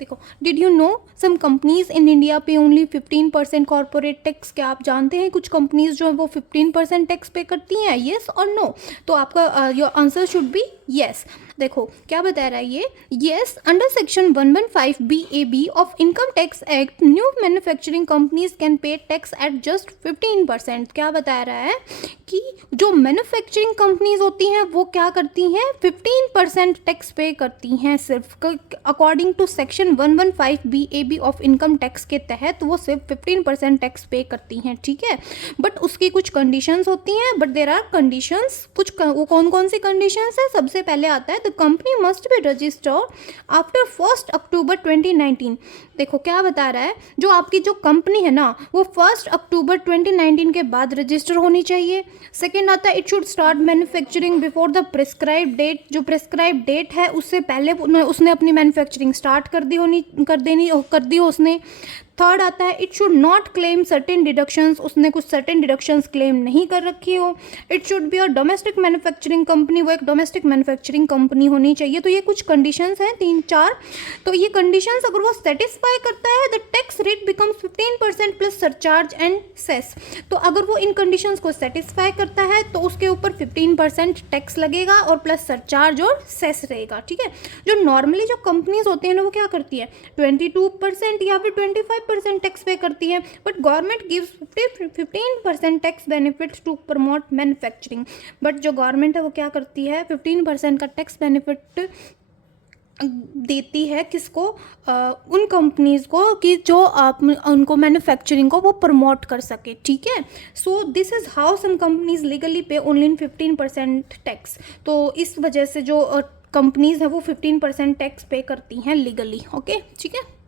देखो, did you know some companies in India pay only 15% corporate tax? क्या आप जानते हैं कुछ कंपनीज जो है वो 15% टैक्स पे करती हैं? येस और नो? तो आपका your answer should be yes. देखो क्या बता रहा है ये, yes, under section 115 BAB of income tax act new manufacturing companies can pay tax at just 15%। क्या बता रहा है कि जो मैन्युफैक्चरिंग कंपनीज होती हैं वो क्या करती हैं, 15% टैक्स पे करती हैं सिर्फ, according to section 115 BAB of income tax के तहत वो सिर्फ 15% टैक्स पे करती हैं, ठीक है। बट उसकी कुछ कंडीशंस होती हैं, बट देर आर कंडीशंस, वो कौन कौन सी कंडीशंस है? सबसे पहले आता है the company must be registered after 1 अक्टूबर 2019। देखो क्या बता रहा है, जो आपकी जो कंपनी है ना वो 1 अक्टूबर 2019 के बाद रजिस्टर होनी चाहिए। सेकेंड आता है it should start manufacturing before the prescribe date, जो प्रिस्क्राइब डेट है उससे पहले उसने अपनी मैन्युफैक्चरिंग स्टार्ट कर दी उसने। थर्ड आता है it should not claim certain deductions, उसने कुछ सर्टेन डिडक्शंस क्लेम नहीं कर रखी हो। It should be a domestic manufacturing company, वो एक डोमेस्टिक मैन्युफैक्चरिंग कंपनी होनी चाहिए। तो ये कुछ कंडीशंस हैं 3-4। तो ये कंडीशंस अगर वो सेटिस्फाई करता है the tax rate becomes 15% plus surcharge and cess. तो अगर वो इन कंडीशंस को सेटिस्फाई करता है तो उसके ऊपर 15% टैक्स लगेगा और प्लस सरचार्ज और सेस रहेगा, ठीक है। जो नॉर्मली जो कंपनीज होती हैं ना वो क्या करती है, 22% या फिर 25% टैक्स पे करती है, but government gives 15% tax benefit to promote manufacturing. But जो गवर्नमेंट है वो क्या करती है, 15% का टैक्स बेनिफिट देती है किसको, उन कंपनीज को कि जो आप उनको मैन्युफैक्चरिंग को वो प्रमोट कर सके, ठीक है। So this is how some companies legally pay only 15% tax. तो इस वजह से जो कंपनीज है वो 15% टैक्स पे करती हैं लीगली, ओके, ठीक है।